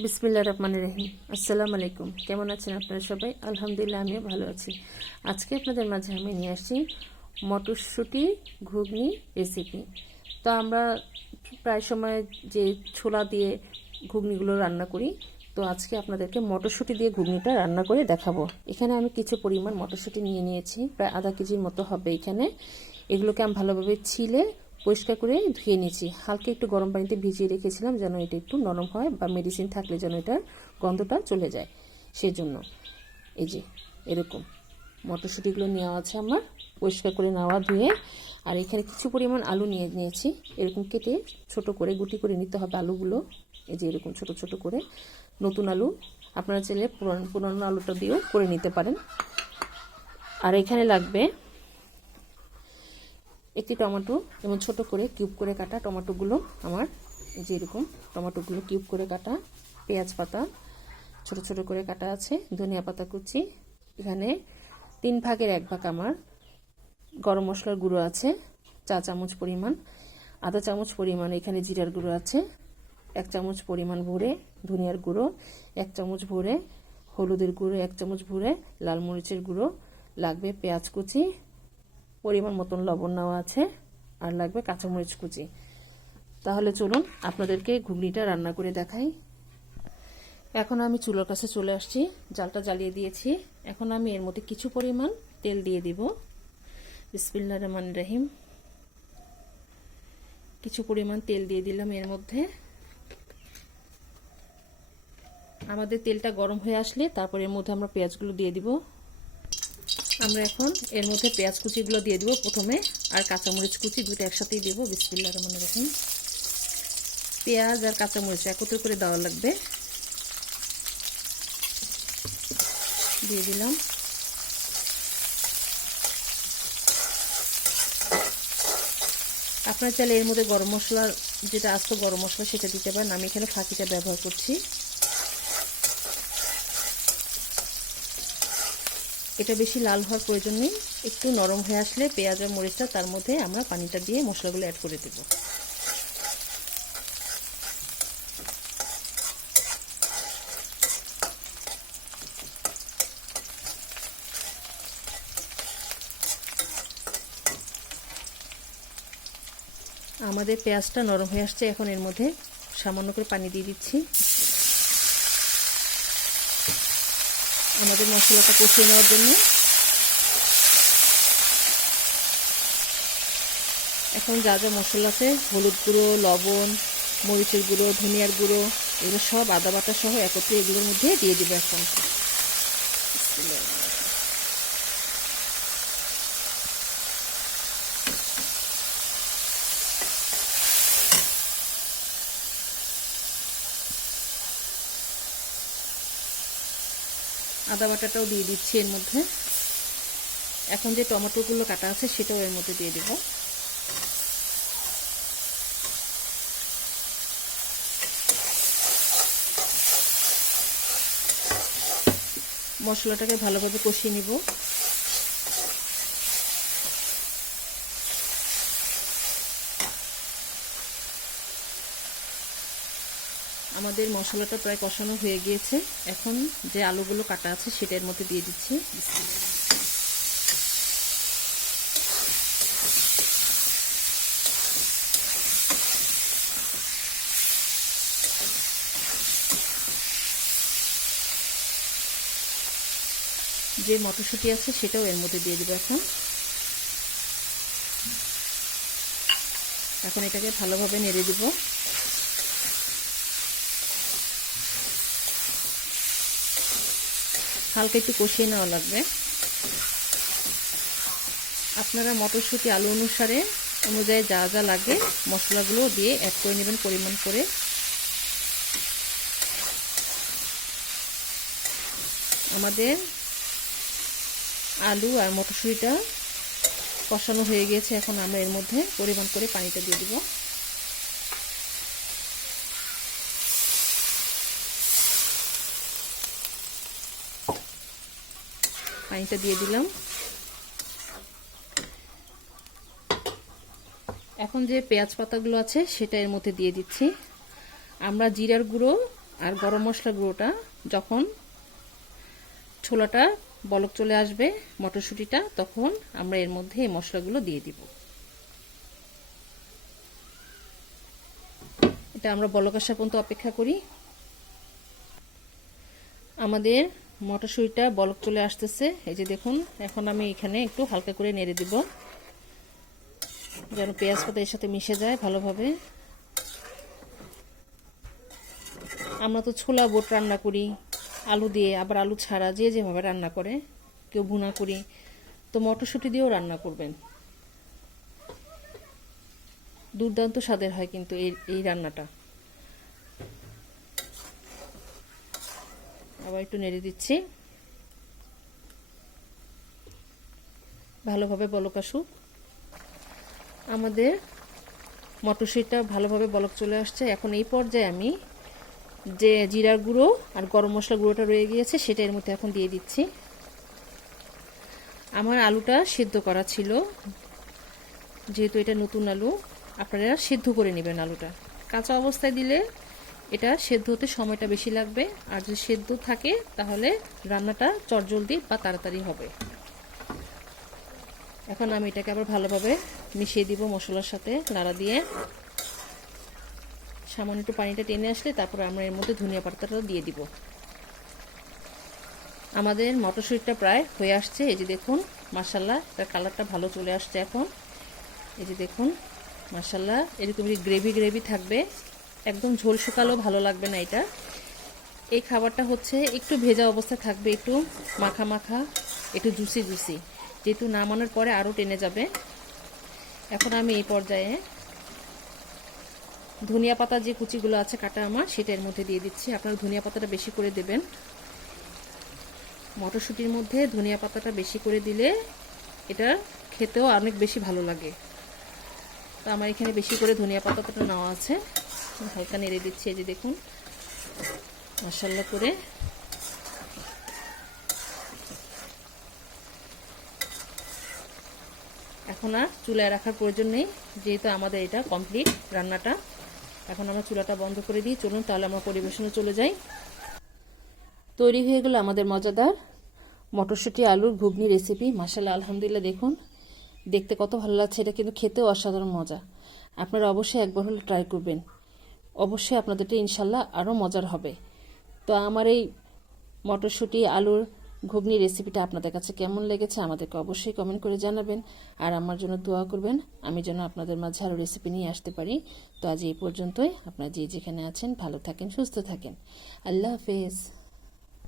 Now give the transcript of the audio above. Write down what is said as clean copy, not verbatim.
বিসমিল্লাহির রহমানির রহিম। আসসালামু আলাইকুম। কেমন আছেন আপনারা সবাই? আলহামদুলিল্লাহ, আমিও ভালো আছি। আজকে আপনাদের মাঝে আমি নিয়ে আসছি মটরশুঁটি ঘুগনি রেসিপি। তো আমরা প্রায় সময় যে ছোলা দিয়ে ঘুগনিগুলো রান্না করি, তো আজকে আপনাদেরকে মটরশুঁটি দিয়ে ঘুগনিটা রান্না করে দেখাবো। এখানে আমি কিছু পরিমাণ মটরশুঁটি নিয়ে নিয়েছি, প্রায় আধা কেজির মতো হবে। এখানে এগুলোকে আমি ভালোভাবে ছিলে পরিষ্কার করে ধুয়ে নিয়েছি। হালকা একটু গরম পানিতে ভিজিয়ে রেখেছিলাম যেন এটা একটু নরম হয়, বা মেডিসিন থাকলে যেন এটার গন্ধটা চলে যায়, সেজন্য। এই যে এরকম মটরশুঁটিগুলো নেওয়া আছে আমার, পরিষ্কার করে নেওয়া, ধুয়ে। আর এখানে কিছু পরিমাণ আলু নিয়ে নিয়েছি, এরকম কেটে ছোট করে গুটি করে নিতে হবে আলুগুলো। এই যে এরকম ছোট ছোট করে, নতুন আলু, আপনারা চাইলে পুরনো আলুটা দিয়েও করে নিতে পারেন। আর এখানে লাগবে একটি টমেটো, যেমন ছোট করে কিউব করে কাটা টমেটোগুলো আমার, এই যে এরকম টমেটোগুলো কিউব করে কাটা। পেঁয়াজ পাতা ছোট ছোট করে কাটা আছে। ধনিয়া পাতা কুচি। এখানে 1/3 ভাগ আমার গরম মশলার গুঁড়ো আছে, 4 চামচ পরিমাণ। আধা চামচ পরিমাণ এখানে জিরার গুঁড়ো আছে। 1 চামচ পরিমাণ ভরে ধনিয়ার গুঁড়ো। 1 চামচ ভরে হলুদের গুঁড়ো। 1 চামচ ভরে লাল মরিচের গুঁড়ো। লাগবে পেঁয়াজ কুচি, পরিমাণ মতন লবণ নেওয়া আছে। আর লাগবে কাঁচামরিচ কুচি। তাহলে চলুন আপনাদেরকে ঘুগনিটা রান্না করে দেখাই। এখন আমি চুলার কাছে চলে আসছি, জালটা জ্বালিয়ে দিয়েছি। এখন আমি এর মধ্যে কিছু পরিমাণ তেল দিয়ে দিব। বিসমিল্লাহির রহমানির রহিম। কিছু পরিমাণ তেল দিয়ে দিলাম এর মধ্যে। আমাদের তেলটা গরম হয়ে আসলে তারপর এর মধ্যে আমরা পেঁয়াজগুলো দিয়ে দিব। আমরা এখন এর মধ্যে পেঁয়াজ কুচিগুলো দিয়ে দিব প্রথমে, আর কাঁচামরিচ কুচি দুটো একসাথেই দেব। বিসমিল্লাহির রহমানির রহিম। পেঁয়াজ আর কাঁচামরিচ একত্র করে দেওয়া লাগবে। দিয়ে দিলাম। আপনারা চাইলে এর মধ্যে গরম মশলা, যেটা আস্ত গরম মশলা, সেটা দিতে পারেন। আমি এখানে ফাঁকিটা ব্যবহার করছি। এটা বেশি লাল হওয়ার প্রয়োজন নেই, একটু নরম হয়ে আসলে পেঁয়াজ আর মরিচটা, তার মধ্যে আমরা পানিটা দিয়ে মশলাগুলো অ্যাড করে দেব। আমাদের পেঁয়াজটা নরম হয়ে আসছে, এখন এর মধ্যে সামান্য করে পানি দিয়ে দিচ্ছি। আমাদের মশলাটা কষিয়ে নেওয়ার জন্য। এখন যা যা মশলা আছে, হলুদ গুঁড়ো, লবণ, মরিচের গুঁড়ো, ধনিয়ার গুঁড়ো, এগুলো সব আদা বাটা সহ একত্রে এগুলোর মধ্যে দিয়ে দিব। এখন আদা বাটাটাও দিয়ে দিচ্ছি এর মধ্যে। এখন যে টমেটোগুলো কাটা আছে সেটাও এর মধ্যে দিয়ে দেব। মশলাটাকে ভালোভাবে কষিয়ে নিব। আমাদের মশলাটা প্রায় কষানো হয়ে গিয়েছে। এখন যে আলুগুলো কাটা আছে সেটা এর মধ্যে দিয়ে দিচ্ছি। যে মটরশুঁটি আছে সেটাও এর মধ্যে দিয়ে দিব। এখন এটাকে ভালোভাবে নেড়ে দিব। হালকা একটু কষিয়ে নেওয়া লাগবে। আপনারা মটরশুঁটি আলু অনুযায়ী যা যা লাগে মশলাগুলো দিয়ে অ্যাড করে নেবেন পরিমাণ করে। আমাদের আলু আর মটরশুঁটিটা কষানো হয়ে গিয়েছে। এখন আমরা এর মধ্যে পরিমাণ করে পানিটা দিয়ে দিব। পানিটা দিয়ে দিলাম। এখন যে পেঁয়াজ পাতাগুলো আছে সেটা এর মধ্যে দিয়ে দিচ্ছি। আমরা জিরার গুঁড়ো আর গরম মশলা গুঁড়োটা যখন ছোলাটা বলক চলে আসবে মটরশুঁটিটা, তখন আমরা এর মধ্যে এই মশলাগুলো দিয়ে দিব। এটা আমরা বলক আসা পর্যন্ত অপেক্ষা করি। আমাদের মটরশুঁটিটা বলক চলে আসতেছে, এই যে দেখুন। এখন আমি এখানে একটু হালকা করে নেড়ে দিব যেন পেঁয়াজ পাতা এর সাথে মিশে যায় ভালোভাবে। আমরা তো ছোলা বুট রান্না করি আলু দিয়ে, আবার আলু ছাড়া, যে যেভাবে রান্না করে, কেউ ভুনা করি, তো মটরশুঁটি দিয়েও রান্না করবেন, দুর্দান্ত স্বাদের হয় কিন্তু এই রান্নাটা। আবার একটু নেড়ে দিচ্ছি, ভালোভাবে বলক আসুক। আমাদের মটরশুঁটিটা ভালোভাবে বলক চলে আসছে। এখন এই পর্যায়ে আমি যে জিরার গুঁড়ো আর গরম মশলা গুঁড়োটা রয়ে গিয়েছে সেটা এর মধ্যে এখন দিয়ে দিচ্ছি। আমার আলুটা সিদ্ধ করা ছিল, যেহেতু এটা নতুন আলু, আপনারা সিদ্ধ করে নেবেন আলুটা। কাঁচা অবস্থায় দিলে এটা সেদ্ধ হতে সময়টা বেশি লাগবে, আর যদি সেদ্ধ থাকে তাহলে রান্নাটা চটজলদি বা তাড়াতাড়ি হবে। এখন আমি এটাকে আবার ভালোভাবে মিশিয়ে দিব মশলার সাথে নাড়া দিয়ে। সামান্য একটু পানিটা টেনে আসলে তারপরে আমরা এর মধ্যে ধনিয়া পাতাটা দিয়ে দিব। আমাদের মটরশুঁটিটা প্রায় হয়ে আসছে, এই যে দেখুন মাশাআল্লাহ, তার কালারটা ভালো চলে আসছে এখন। এই যে দেখুন মাশাআল্লাহ, এরকম গ্রেভি গ্রেভি থাকবে, একদম ঝোল শুকালেও ভালো লাগবে না এটা। এই খাবারটা হচ্ছে একটু ভেজা অবস্থায় থাকবে, একটু মাখা মাখা, একটু জুসি জুসি, যেহেতু নামানোর পরে আরও টেনে যাবে। এখন আমি এই পর্যায়ে ধনিয়া পাতা যে কুচিগুলো আছে কাটা আমার, সেটা এর মধ্যে দিয়ে দিচ্ছি। আপনারা ধনিয়া পাতাটা বেশি করে দেবেন, মটরশুঁটির মধ্যে ধনিয়া পাতাটা বেশি করে দিলে এটা খেতেও অনেক বেশি ভালো লাগে। তো আমার এখানে বেশি করে ধনিয়া পাতাটা নেওয়া আছে, হালকা নেড়ে দিচ্ছি। এই যে দেখুন মাশাআল্লাহ করে। এখন আর চুলায় রাখার প্রয়োজন নেই, যেহেতু আমাদের এটা কমপ্লিট রান্নাটা। এখন আমরা চুলাটা বন্ধ করে দিই। চলুন তাহলে আমরা পরিবেশনে চলে যাই। তৈরি হয়ে গেল আমাদের মজাদার মটরশুঁটি আলুর ঘুগনি রেসিপি। মাশাআল্লাহ আলহামদুলিল্লাহ, দেখুন দেখতে কত ভালো লাগছে, এটা কিন্তু খেতেও অসাধারণ মজা। আপনারা অবশ্যই একবার হলে ট্রাই করবেন, অবশ্যই আপনাদেরটা ইনশাল্লাহ আরও মজার হবে। তো আমার এই মটরশুঁটি আলুর ঘুগনি রেসিপিটা আপনাদের কাছে কেমন লেগেছে আমাদেরকে অবশ্যই কমেন্ট করে জানাবেন, আর আমার জন্য দোয়া করবেন আমি যেন আপনাদের মাঝে আরও রেসিপি নিয়ে আসতে পারি। তো আজ এই পর্যন্তই। আপনারা যে যেখানে আছেন ভালো থাকেন, সুস্থ থাকেন। আল্লাহ হাফেজ।